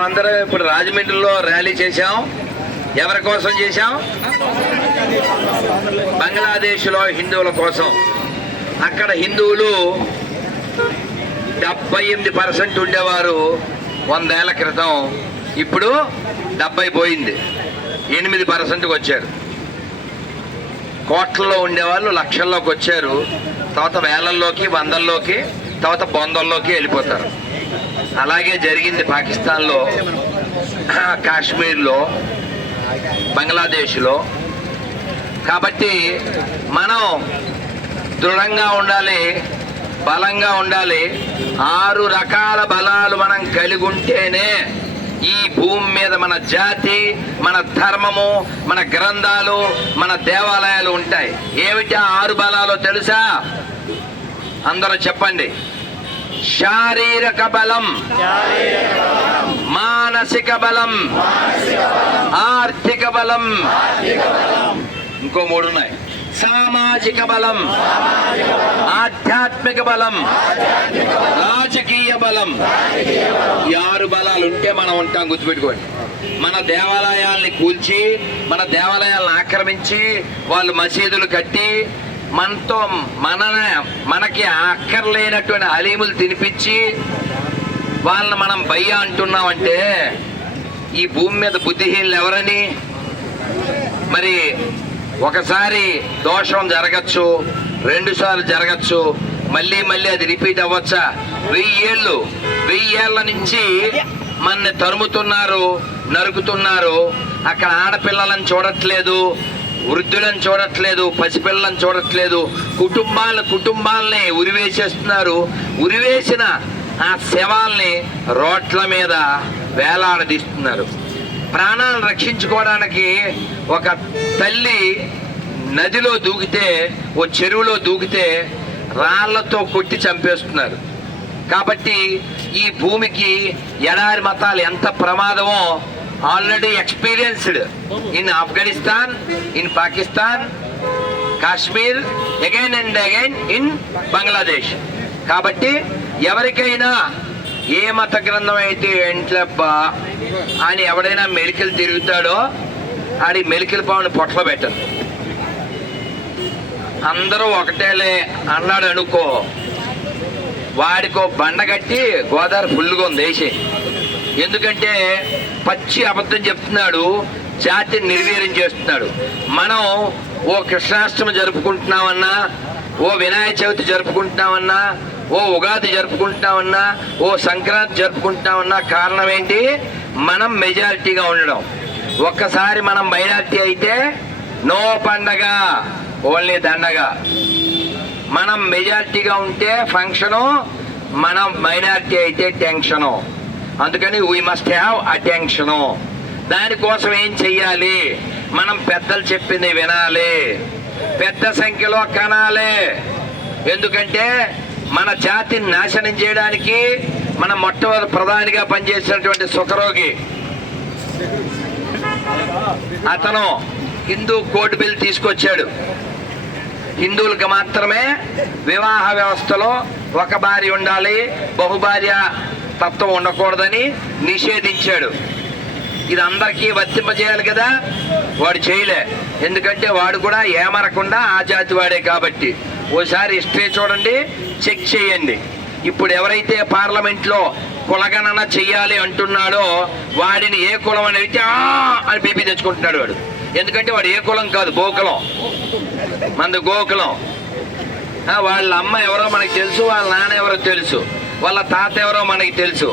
అందరం ఇప్పుడు రాజమండ్రిలో ర్యాలీ చేశాం. ఎవరి కోసం చేశాం? బంగ్లాదేశ్లో హిందువుల కోసం. అక్కడ హిందువులు డెబ్బై ఎనిమిది పర్సెంట్ ఉండేవారు వందేళ్ళ క్రితం. ఇప్పుడు డెబ్బై పోయింది. ఎనిమిది పర్సెంట్కి వచ్చారు. కోట్లలో ఉండేవాళ్ళు లక్షల్లోకి వచ్చారు. తర్వాత వేలల్లోకి వందల్లోకి తర్వాత బొందల్లోకి వెళ్ళిపోతారు. అలాగే జరిగింది పాకిస్తాన్లో కాశ్మీర్లో బంగ్లాదేశ్లో. కాబట్టి మనం దృఢంగా ఉండాలి బలంగా ఉండాలి. ఆరు రకాల బలాలు మనం కలిగి ఉంటేనే ఈ భూమి మీద మన జాతి మన ధర్మము మన గ్రంథాలు మన దేవాలయాలు ఉంటాయి. ఏమిటి ఆ ఆరు బలాలు తెలుసా? అందరూ చెప్పండి. శారీరక బలం. మానసిక బలం. ఆర్థిక బలం. ఇంకో మూడు ఉన్నాయి సామాజిక బలం. ఆధ్యాత్మిక బలం. రాజకీయ బలం. ఈ ఆరు బలాలు ఉంటే మనం ఉంటాం గుర్తుపెట్టుకోండి. మన దేవాలయాల్ని కూల్చి మన దేవాలయాలను ఆక్రమించి వాళ్ళు మసీదులు కట్టి మనతో మన మనకి అక్కర్లేనటువంటి అలీములు తినిపించి వాళ్ళని మనం భయ్య అంటున్నామంటే ఈ భూమి మీద బుద్ధిహీనులు ఎవరని? మరి ఒకసారి దోషం జరగచ్చు రెండు సార్లు జరగచ్చు మళ్ళీ మళ్ళీ అది రిపీట్ అవ్వచ్చా? వెయ్యి ఏళ్ళు వెయ్యి ఏళ్ళ నుంచి మనని తరుముతున్నారు నరుకుతున్నారు. అక్కడ ఆడపిల్లలను చూడట్లేదు వృద్ధులను చూడట్లేదు పసిపిల్లను చూడట్లేదు కుటుంబాల కుటుంబాలని ఉరివేసేస్తున్నారు. ఉరివేసిన ఆ శవాల్ని రోడ్ల మీద వేలాడదీస్తున్నారు. ప్రాణాలను రక్షించుకోవడానికి ఒక తల్లి నదిలో దూకితే ఓ చెరువులో దూకితే రాళ్ళతో కొట్టి చంపేస్తున్నారు. కాబట్టి ఈ భూమికి ఎడారి మతాలు ఎంత ప్రమాదమో already experienced in Afghanistan in Pakistan Kashmir again and again in Bangladesh. కాబట్టి ఎవరికైనా ఏ మత గ్రంథం అయితే ఏంట్లబ్బా అని ఎవడైనా మెలికలు తిరుగుతాడో ఆడి మెలికల పావుని పొట్ల పెట్టరు. అందరూ ఒకటేలే అన్నాడు అనుకో వాడికో బండ కట్టి గోదావరి ఫుల్గా ఉంది వేసి ఎందుకంటే పచ్చి అబద్ధం చెప్తున్నాడు జాతి నిర్వీర్యం చేస్తున్నాడు. మనం ఓ కృష్ణాష్టమి జరుపుకుంటున్నామన్నా ఓ వినాయక చవితి జరుపుకుంటున్నామన్నా ఓ ఉగాది జరుపుకుంటున్నామన్నా ఓ సంక్రాంతి జరుపుకుంటున్నామన్నా కారణం ఏంటి? మనం మెజారిటీగా ఉండడం. ఒక్కసారి మనం మైనారిటీ అయితే నో పండగ ఓన్లీ దండగా. మనం మెజారిటీగా ఉంటే ఫంక్షను మనం మైనారిటీ అయితే టెన్షను. అందుకని వీ మస్ట్ హ్యావ్ అటెన్షను దానికోసం ఏం చెయ్యాలి? మనం పెద్దలు చెప్పింది వినాలి. పెద్ద సంఖ్యలో కనాలి. ఎందుకంటే మన జాతిని నాశనం చేయడానికి మన మొట్టమొదటి ప్రధానిగా పనిచేసినటువంటి సుఖరోగి అతను హిందూ కోడ్ బిల్ తీసుకొచ్చాడు. హిందువులకు మాత్రమే వివాహ వ్యవస్థలో ఒక భార్య ఉండాలి బహుభార్య తత్వం ఉండకూడదని నిషేధించాడు. ఇది అందరికీ వర్తింపజేయాలి కదా? వాడు చేయలే. ఎందుకంటే వాడు కూడా ఏమరకుండా ఆ జాతి వాడే కాబట్టి. ఓసారి హిస్టరీ చూడండి చెక్ చేయండి. ఇప్పుడు ఎవరైతే పార్లమెంట్లో కులగణన చెయ్యాలి అంటున్నాడో వాడిని ఏ కులం అని అయితే అని బీపీ తెచ్చుకుంటున్నాడు వాడు. ఎందుకంటే వాడు ఏ కులం కాదు గోకులం. మంది గోకులం. వాళ్ళ అమ్మ ఎవరో మనకు తెలుసు వాళ్ళ నాన్న ఎవరో తెలుసు. వాళ్ళ తాత ఎవరో మనకి తెలుసు.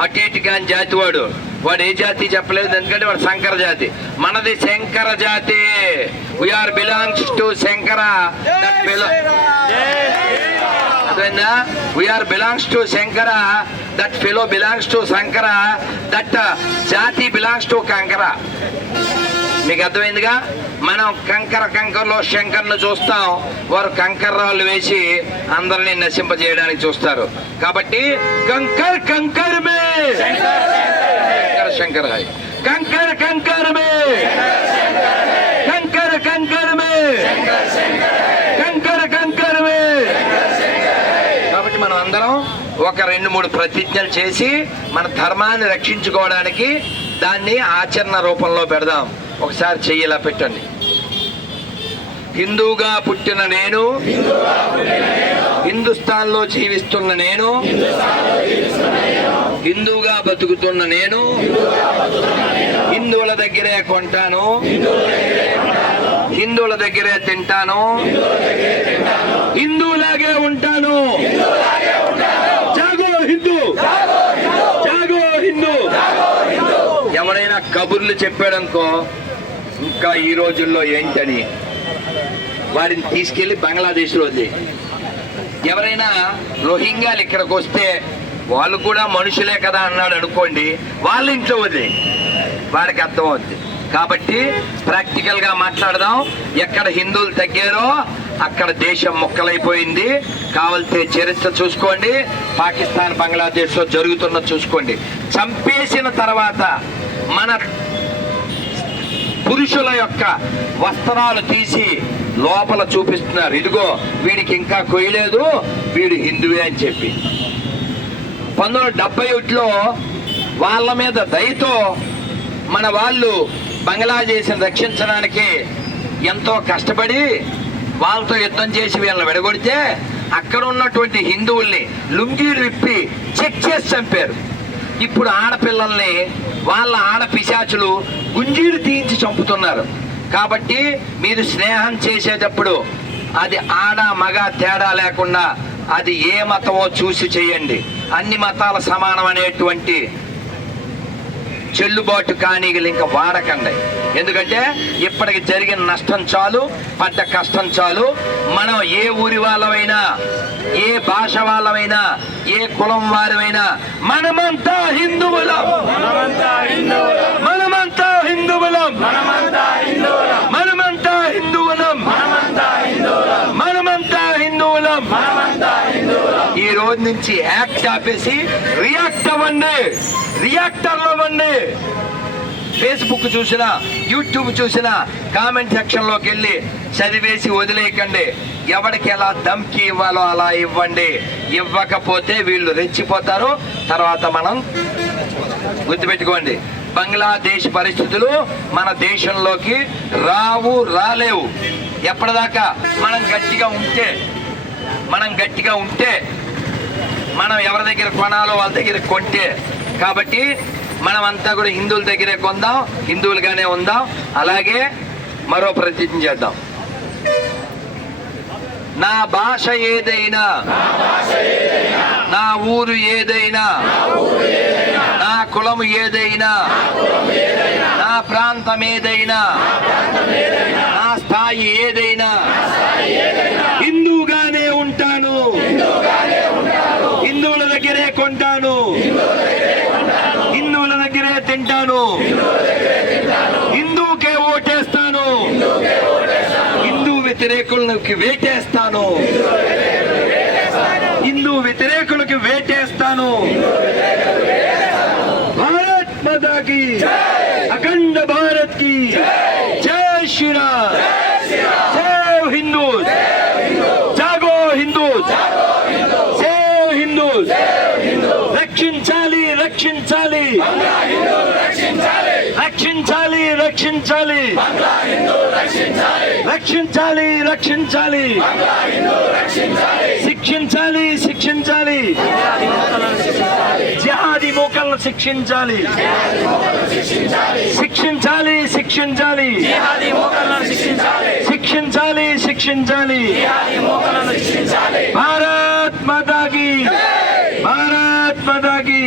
అటు ఇటు కాని జాతి వాడు. వాడు ఏ జాతి చెప్పలేదు ఎందుకంటే వాడు శంకర జాతి. మనది శంకర జాతి. We are belongs to shankara. That అర్థమైందా? We are belongs to shankara. That fellow belongs to shankara. That jati belongs to kankara. మీకు అర్థమైందిగా? మనం కంకర కంకరలో శంకర్ను చూస్తాం. వారు కంకర రాళ్ళు వేసి అందరినీ నశింపజేయడానికి చూస్తారు. కాబట్టి కంకర్ కంకర్ మే. శంకర శంకర్ హాయ్. కంకర్ కంకర్ మే. కంకర్ కంకర్ మే. కంకర్ కంకర్ మే. కాబట్టి మనం అందరం ఒక రెండు మూడు ప్రతిజ్ఞలు చేసి మన ధర్మాన్ని రక్షించుకోవడానికి దాన్ని ఆచరణ రూపంలో పెడదాం. ఒకసారి చెయ్యేలా పెట్టండి. హిందూగా పుట్టిన నేను హిందుస్థాన్లో జీవిస్తున్న నేను హిందూగా బతుకుతున్న నేను హిందువుల దగ్గరే కొంటాను హిందువుల దగ్గరే తింటాను హిందువులాగే ఉంటాను. జాగో హిందూ జాగో హిందూ. ఎవరైనా కబుర్లు చెప్పాడనుకో ఇంకా ఈ రోజుల్లో ఏంటని వారిని తీసుకెళ్ళి బంగ్లాదేశ్లో వదిలే. ఎవరైనా రోహింగ్యాలు ఇక్కడికి వస్తే వాళ్ళు కూడా మనుషులే కదా అన్నాడు అనుకోండి వాళ్ళ ఇంట్లో వదిలే. వారికి అర్థమవుద్ది. కాబట్టి ప్రాక్టికల్గా మాట్లాడదాం. ఎక్కడ హిందువులు తగ్గారో అక్కడ దేశం మొక్కలైపోయింది. కావలితే చరిత్ర చూసుకోండి. పాకిస్తాన్ బంగ్లాదేశ్లో జరుగుతున్న చూసుకోండి. చంపేసిన తర్వాత మన పురుషుల యొక్క వస్త్రాలు తీసి లోపల చూపిస్తున్నారు. ఇదిగో వీడికి ఇంకా కొయ్యలేదు వీడు హిందువే అని చెప్పి. పంతొమ్మిది డెబ్బై ఒకటిలో వాళ్ళ మీద దయతో మన వాళ్ళు బంగ్లాదేశ్ని రక్షించడానికి ఎంతో కష్టపడి వాళ్ళతో యుద్ధం చేసి వీళ్ళని విడగొడితే అక్కడ ఉన్నటువంటి హిందువుల్ని లుంగీలు విప్పి చెక్ చేసి చంపారు. ఇప్పుడు ఆడపిల్లల్ని వాళ్ళ ఆడపిశాచులు గుంజీలు తీయించి చంపుతున్నారు. కాబట్టి మీరు స్నేహం చేసేటప్పుడు అది ఆడ మగ తేడా లేకుండా అది ఏ మతమో చూసి చేయండి. అన్ని మతాల సమానం అనేటువంటి చెల్లుబాటు కానీగలు ఇంకా వాడకండి. ఎందుకంటే ఇప్పటికి జరిగిన నష్టం చాలు పడ్డ కష్టం చాలు. మనం ఏ ఊరి వాళ్ళమైనా ఏ భాష వాళ్ళమైనా ఏ కులం వారమైనా మనమంతా హిందువులం మనమంతా హిందువులం మనమంతా హిందువులం మనమంతా హిందువులం మనమంతా హిందువులం మనమంతా హిందువులం మనమంతా హిందువులం ఈ నుంచి యాక్ట్ ఆపేసి రియాక్ట్ అవ్వండి. రియాక్టర్ అవ్వండి. ఫేస్బుక్ చూసినా యూట్యూబ్ చూసినా కామెంట్ సెక్షన్లోకి వెళ్ళి చదివేసి వదిలేయకండి. ఎవరికి ఎలా ధమ్కి ఇవ్వాలో అలా ఇవ్వండి. ఇవ్వకపోతే వీళ్ళు రెచ్చిపోతారు. తర్వాత మనం గుర్తుపెట్టుకోండి. బంగ్లాదేశ్ పరిస్థితులు మన దేశంలోకి రావు రాలేవు. ఎప్పటిదాకా మనం గట్టిగా ఉంటే మనం గట్టిగా ఉంటే మనం ఎవరి దగ్గర కొనాలో వాళ్ళ దగ్గర కొంటే. కాబట్టి మనం అంతా కూడా హిందువుల దగ్గరే కొందాం హిందువులుగానే ఉందాం అలాగే మరో ప్రతిజ్ఞ చేద్దాం. నా భాష ఏదైనా నా ఊరు ఏదైనా నా కులము ఏదైనా నా ప్రాంతం ఏదైనా నా స్థాయి ఏదైనా హిందూగానే ఉంటాను హిందువుల దగ్గరే కొంటాను హిందువుల దగ్గరే తింటాను హిందువుకే ఓటేస్తాను హిందూ వ్యతిరేకులకి వేటేస్తాను. హిందూ వ్యతిరేకులకి వేటేస్తాను. భారత్ మాతాకి అఖండ భారత్కి జై శ్రీరామ్. సేవ్ హిందూ. జాగో హిందూ. సేవ్ హిందూ. రక్షించాలి రక్షించాలి రక్షించాలి. రక్షించాలి రక్షించాలి. రక్షించాలి రక్షించాలి. శిక్షించాలి శిక్షించాలి. జాది మోకలను శిక్షించాలి. శిక్షించాలి శిక్షించాలి. శిక్షించాలి శిక్షించాలి. భారత్ మాతాకి. భారత్ మాతాకి.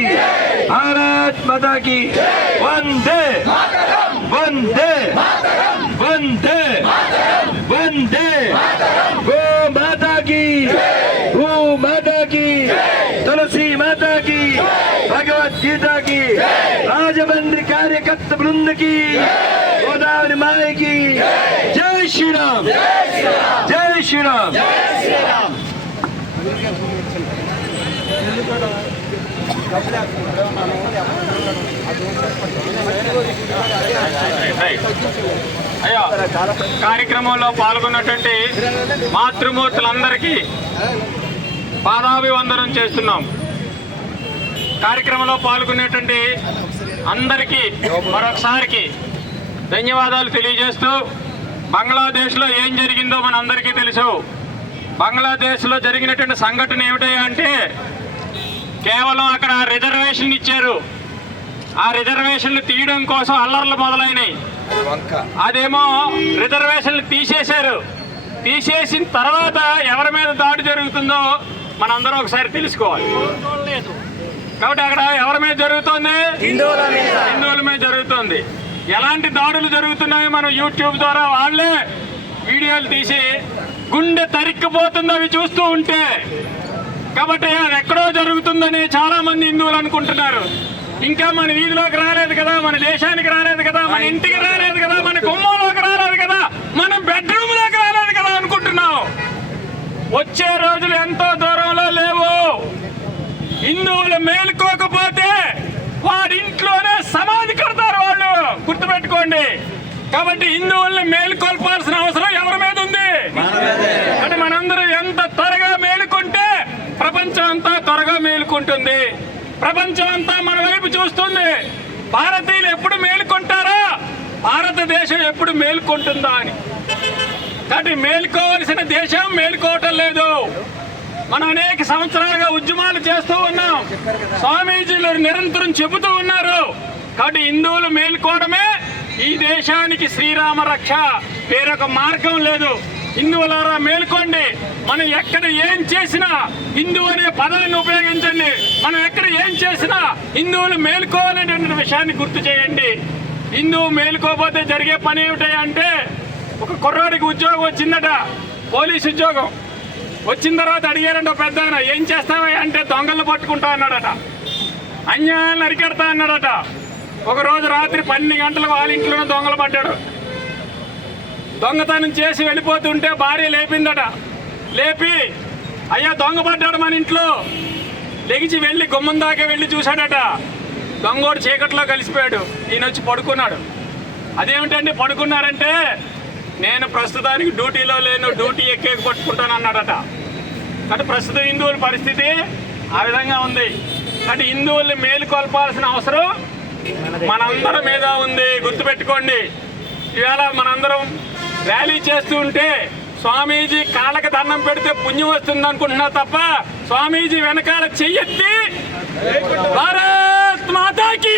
భారత్ మాతాకి. వందే. వందే. వందే. రాజమండ్రి కార్యకర్త బృందకి గోదావరి మాయకి జై శ్రీరామ్. జై శ్రీరామ్. అయ్యా కార్యక్రమంలో పాల్గొన్నటువంటి మాతృమూర్తులందరికీ పాదాభివందనం చేస్తున్నాం. కార్యక్రమంలో పాల్గొనేటువంటి అందరికీ మరొకసారికి ధన్యవాదాలు తెలియజేస్తూ బంగ్లాదేశ్లో ఏం జరిగిందో మన అందరికీ తెలుసు. బంగ్లాదేశ్లో జరిగినటువంటి సంఘటన ఏమిటంటే అంటే కేవలం అక్కడ రిజర్వేషన్ ఇచ్చారు. ఆ రిజర్వేషన్లు తీయడం కోసం అల్లర్లు మొదలైనవి అదేమో రిజర్వేషన్లు తీసేశారు. తీసేసిన తర్వాత ఎవరి మీద దాడి జరుగుతుందో మనందరం ఒకసారి తెలుసుకోవాలి. కాబట్టి అక్కడ ఎవరి మీద జరుగుతుంది? హిందువుల మీద. జరుగుతుంది. ఎలాంటి దాడులు జరుగుతున్నాయో మనం యూట్యూబ్ ద్వారా వాళ్ళే వీడియోలు తీసి గుండె తరిక్కిపోతుంది అవి చూస్తూ ఉంటే. కాబట్టి అది ఎక్కడో జరుగుతుందని చాలా మంది హిందువులు అనుకుంటున్నారు. ఇంకా మన వీధిలోకి రాలేదు కదా మన దేశానికి రాలేదు కదా మన ఇంటికి రాలేదు కదా మన గుమ్మంలోకి రాలేదు కదా మన బెడ్రూమ్లోకి రాలేదు కదా అనుకుంటున్నాం. వచ్చే రోజులు ఎంతో దూరంలో లేవు. హిందువులు మేలుకోకపోతే వారి ఇంట్లోనే సమాధి కడతారు వాళ్ళు. గుర్తుపెట్టుకోండి. కాబట్టి హిందువుల్ని మేలుకొల్పాల్సిన అవసరం ఎవరి మీద ఉంది? అంటే మనందరూ ఎంత త్వరగా మేలుకుంటే ప్రపంచం అంతా త్వరగా మేలుకుంటుంది. ప్రపంచం అంతా మన వైపు చూస్తుంది. భారతీయులు ఎప్పుడు మేలుకుంటారా? భారతదేశం ఎప్పుడు మేలుకుంటుందా అని. కాబట్టి మేలుకోవలసిన దేశం మేలుకోవటం లేదు. మనం అనేక సంవత్సరాలుగా ఉద్యమాలు చేస్తూ ఉన్నాం. స్వామీజీలు నిరంతరం చెబుతూ ఉన్నారు. కాబట్టి హిందువులు మేలుకోవడమే ఈ దేశానికి శ్రీరామ రక్ష. వేరొక మార్గం లేదు. హిందువులారా మేల్కోండి. మనం ఎక్కడ ఏం చేసినా హిందూ అనే పదాన్ని ఉపయోగించండి. మనం ఎక్కడ ఏం చేసినా హిందువులు మేల్కోవాలనేటువంటి విషయాన్ని గుర్తు చేయండి. హిందువు మేలుకోకపోతే జరిగే పని ఏమిటంటే ఒక కుర్రాడికి ఉద్యోగం వచ్చిందట పోలీస్ ఉద్యోగం. వచ్చిన తర్వాత అడిగారంట పెద్ద ఏం చేస్తావా అంటే దొంగలు పట్టుకుంటా అన్నాడట. అన్యాయాలను అరికెడతా అన్నాడట. ఒకరోజు రాత్రి పన్నెండు గంటలకు వాళ్ళ ఇంట్లోనే దొంగలు పడ్డాడు. దొంగతనం చేసి వెళ్ళిపోతుంటే భార్య లేపిందట. లేపి అయ్యా దొంగ పడ్డాడు మన ఇంట్లో. లెగిచి వెళ్ళి గుమ్మం దాకా వెళ్ళి చూశాడట. దొంగోడు చీకట్లో కలిసిపోయాడు. ఈయన వచ్చి పడుకున్నాడు. అదేమిటండి పడుకున్నారంటే నేను ప్రస్తుతానికి డ్యూటీలో లేను డ్యూటీ ఎక్కేకి పట్టుకుంటాను అన్నాడట కాబట్టి ప్రస్తుతం హిందువుల పరిస్థితి ఆ విధంగా ఉంది. కాబట్టి హిందువుల్ని మేలుకొల్పాల్సిన అవసరం మనందరి మీద ఉంది. గుర్తుపెట్టుకోండి. ఇవాళ మనందరం ర్యాలీ చేస్తూ ఉంటే స్వామీజీ కాళ్ళకి దండం పెడితే పుణ్యం వస్తుంది అనుకుంటున్నా తప్ప స్వామీజీ వెనకాల చెయ్యెత్తి భారత్ మాతాకి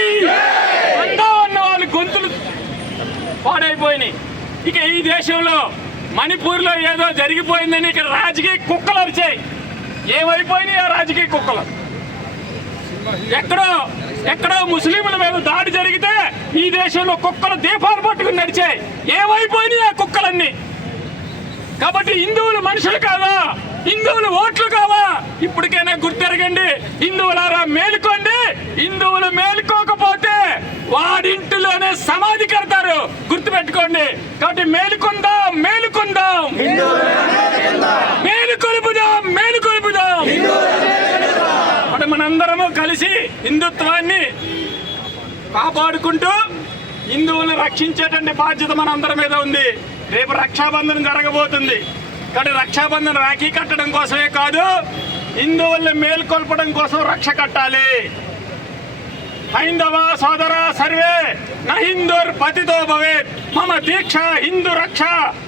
ఉన్న వాళ్ళు వాళ్ళ గొంతులు పాడైపోయినాయి. ఇక ఈ దేశంలో మణిపూర్లో ఏదో జరిగిపోయిందని ఇక్కడ రాజకీయ కుక్కలు అరిచాయి. ఏమైపోయినాయి ఆ రాజకీయ కుక్కలు? ఎక్కడో ఎక్కడో ముస్లింల మీద దాడి జరిగితే ఈ దేశంలో కుక్కలు దీపాలు పట్టుకుని నడిచాయి. ఏమైపోయినాయి ఆ కుక్కలన్నీ? కాబట్టి హిందువులు మనుషులు కాదా? హిందువులు ఓట్లు కావా? ఇప్పటికైనా గుర్తెరగండి. హిందువులారా మేలుకోండి. హిందువులు మేలుకోకపోతే వాడింటిలోనే సమాధి కడతారు. గుర్తుపెట్టుకోండి. కాబట్టి మేలుకుందాం మేలుకుందాం. మేలుకొలుపుదాం మేలుకొలుపుదాం. అంటే మనందరము కలిసి హిందుత్వాన్ని కాపాడుకుంటూ హిందువులను రక్షించేటువంటి బాధ్యత మనందరి మీద ఉంది. రేపు రక్షాబంధనం జరగబోతుంది. కానీ రక్షాబంధన రాఖీ కట్టడం కోసమే కాదు హిందువుల్ని మేల్కొల్పడం కోసం రక్ష కట్టాలి. హైందవ సోదర సర్వే న పతితో భవేత్. మమ దీక్ష హిందూ రక్ష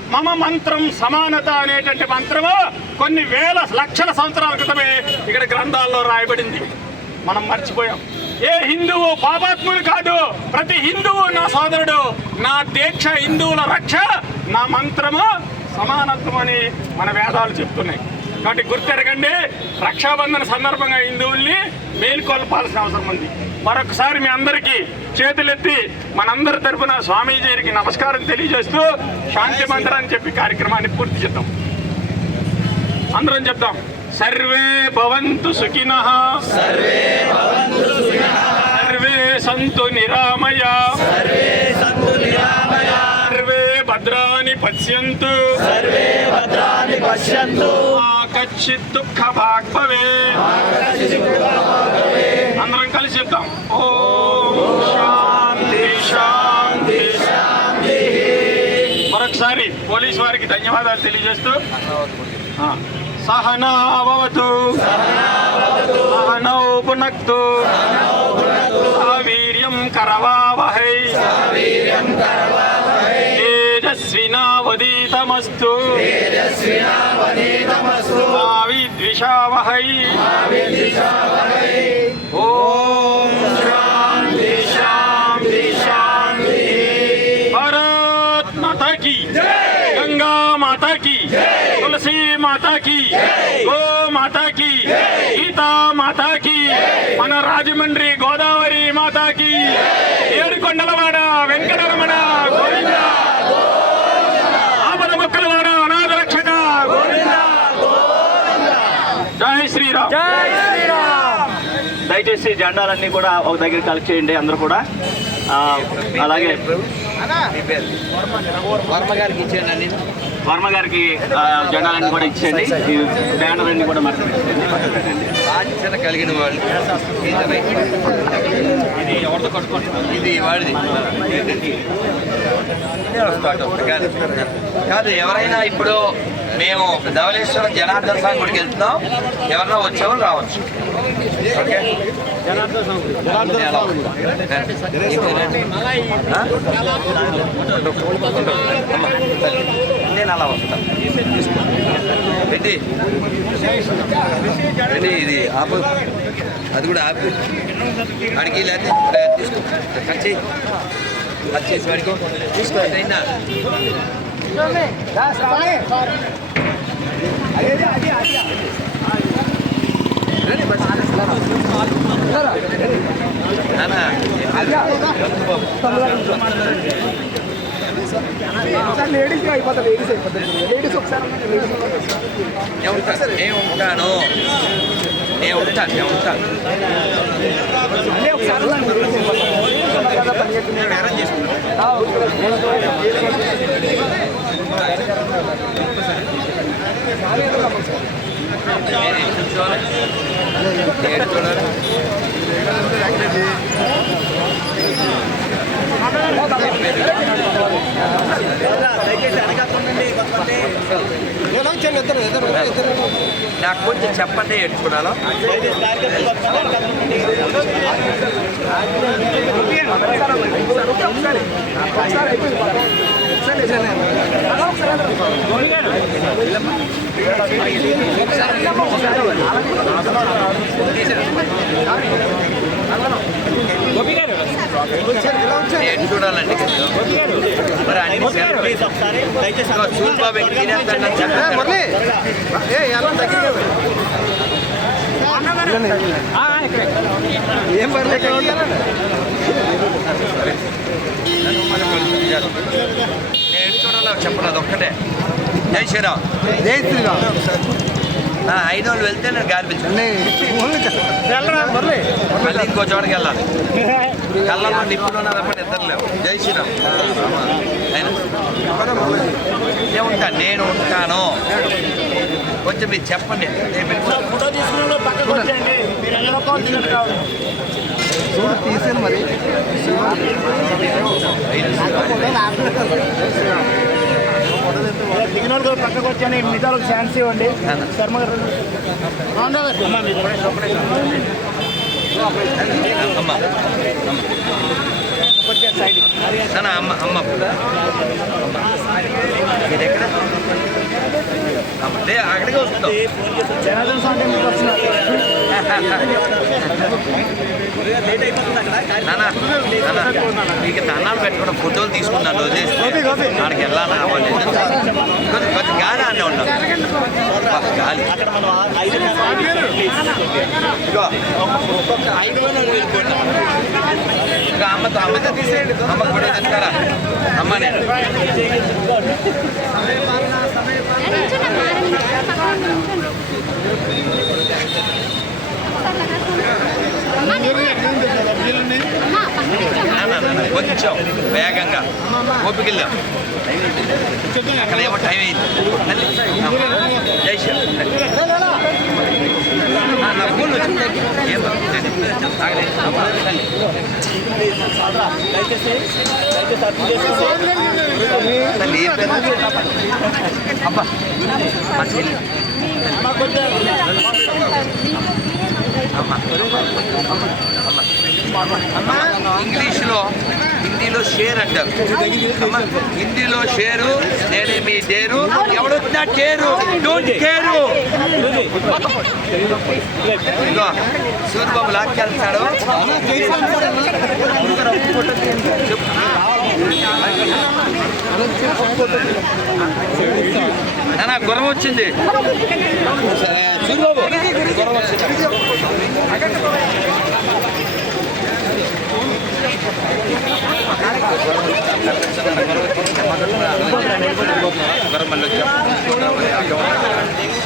మమ మంత్రం సమానత అనేటువంటి మంత్రము కొన్ని వేల లక్షల సంవత్సరాల క్రితమే ఇక్కడ గ్రంథాల్లో రాయబడింది. మనం మర్చిపోయాం. ఏ హిందువు పాపాత్ముడు కాదు ప్రతి హిందువు నా సోదరుడు. నా దీక్ష హిందువుల రక్ష నా మంత్రము సమానత్వం అని మన వేదాలు చెప్తున్నాయి. కాబట్టి గుర్తెరగండి రక్షాబంధన సందర్భంగా హిందువుల్ని మేల్కొల్పాల్సిన అవసరం ఉంది. మరొకసారి మీ అందరికీ చేతులెత్తి మనందరి తరఫున స్వామీజీకి నమస్కారం తెలియజేస్తూ శాంతి మంత్రం అని చెప్పి కార్యక్రమాన్ని పూర్తి చేద్దాం. అందరం చెప్దాం. సర్వే భవంతు సుఖిన. సర్వే సంతు నిరామయ. సర్వే భద్రాని పశ్యంతు. సర్వే భద్రాన్ని పశ్యంతు. మా కచ్చిత్ దుఃఖ భాగ్ భవే అందరం కలిసి చెప్తాం. ఓం శాంతి శాంతి మరొకసారి పోలీస్ వారికి ధన్యవాదాలు తెలియజేస్తూ. సహనావతు సహనౌ పునక్తు. వీర్యం కరవావహై. తేజస్వినావదీతమస్తు మా విద్విషావహై ఓం శాంతి శాంతి శాంతి భారత్ మాతా की गंगा माता की तुलसी माता की गो माता की గీతా మాతా की మన రాజమండ్రి దయచేసి జెండాలన్నీ కూడా ఒక దగ్గర కలెక్ట్ చేయండి అందరూ కూడా. అలాగే వర్మ గారికి జెండాలన్నీ కూడా ఇచ్చేయండి. ఈ బ్యానర్ అన్ని కూడా మరి బాధ్యత కలిగిన వాళ్ళు. ఈతనై. ఇది వాడిది. కాదు. కాదు ఎవరైనా ఇప్పుడు మేము ధవలేశ్వరం జనార్దన్ సాంగ్ గుడికి వెళ్తున్నాం. ఎవరన్నా వచ్చేవాళ్ళు రావచ్చు. నేను అలా ఆ? నేను అలా వస్తాను పెట్టి పెట్టి ఇది ఆపు అది కూడా ఆపు అడిగి లేకపోతే తీసుకో కట్ చేయి కట్ చేసి వాడికో తీసుకో అయినా అదే అదే అదే లేడీస్ అయిపోతుంది లేడీస్ అయిపోతుంది లేడీస్ ఒకసారి నేను ఉంటాను నేను ఉంటాను నేను ఉంటాను నేను ఉంటాను అన్నీ ఒకసారి కదా అరేంజ్ చేసుకుంటాను నాకు కొంచెం చెప్పండి ఎట్టుకున్నాను ఒకసారి. చూడాలండి? మరి అన్ని చూడు బాబు అని మురళి. ఏ పర్లేదు నేను చూడాలి చెప్పను అది ఒక్కటే. జై శ్రీరామ్. జై శ్రీరామ్. ఐదు వాళ్ళు వెళ్తే నేను మళ్ళీ ఇంకో చోటకి వెళ్ళాలి. కళ్ళలో నిప్పులు ఉన్న తప్ప నిద్ర లేవు. జై శ్రీరామ్. ఆయన నేను ఉంటాను. కొంచెం మీరు చెప్పండి. చూడు. తీసాను మరి. దిగిన పక్కకు వచ్చాను. మిగతా ఛాన్స్ ఇవ్వండి. శర్మ గారు. అమ్మ అమ్మ అమ్మ. మీరు ఎక్కడ అమ్మ, లే, అక్కడికే వస్తుంటాం జనార్దన్ మీకు వస్తున్నారు మీకు దండాలు పెట్టుకున్న ఫోటోలు తీసుకున్నాను వదిలేసి. ఆడికి వెళ్ళాలా వాళ్ళు కొంచెం కొంచెం గాలి అన్నీ ఉన్నాం గాలి. ఇదిగో అమ్మతో అమ్మతో తీసేయండి. అమ్మ ఫోటో తెస్తారా అమ్మ నేను. కొంచెం వేగంగా ఓపికల్లో. అక్కడ ఏమో టైం అయింది జై శ్రీరామ్. నా ఏం తల్లి. అబ్బా. మా చెల్లి ఇంగ్లీష్లో హిందీలో షేర్ అంటారు. హిందీలో షేరు నేనే మీ డేరు ఎవడొచ్చినా కేరు డోంట్ కేరు. ఇదిగో సూర్యబాబు లాక్కెళ్తాడు. నాన్న గుర్రం వచ్చింది సూర్యబాబు గుర్రం వచ్చింది గుర్రం మళ్ళీ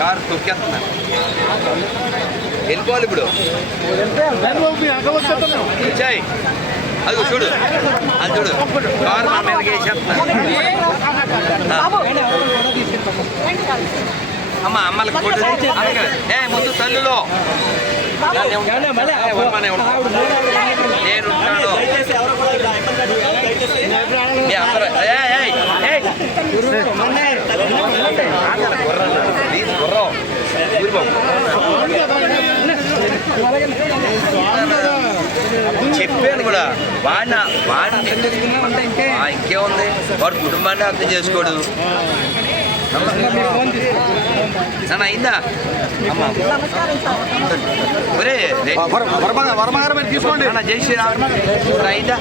కారు తొక్కేస్తున్నా వెళ్ళిపోవాలి ఇప్పుడు. వచ్చాయి. అది చూడు. అది చూడు. కారు మా మీదకి అమ్మ అమ్మలకి ఫోటో ఏ ముందు తల్లులో. నేను వర్మనే ఉంటాడు. నేనుంటాను. మీ అందరూ చెప్పాను కూడా. వాడిన వాడిన ఇంకేముంది? వాడు కుటుంబాన్ని అర్థం చేసుకోడు. నాన్న అయిందా? ఒరే రే- తీసుకోండి. నాన్న జై శ్రీరామ్. ఇప్పుడు అయిందా?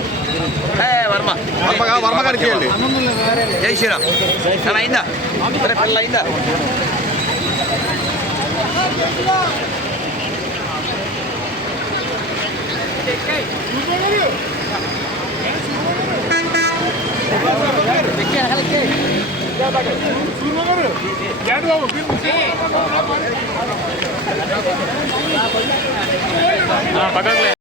ఏ వర్మ. వర్మ గారికి. జై శ్రీరామ్. నాన్న అయిందా? ఒరే పిల్ల అయిందా? పక్కకు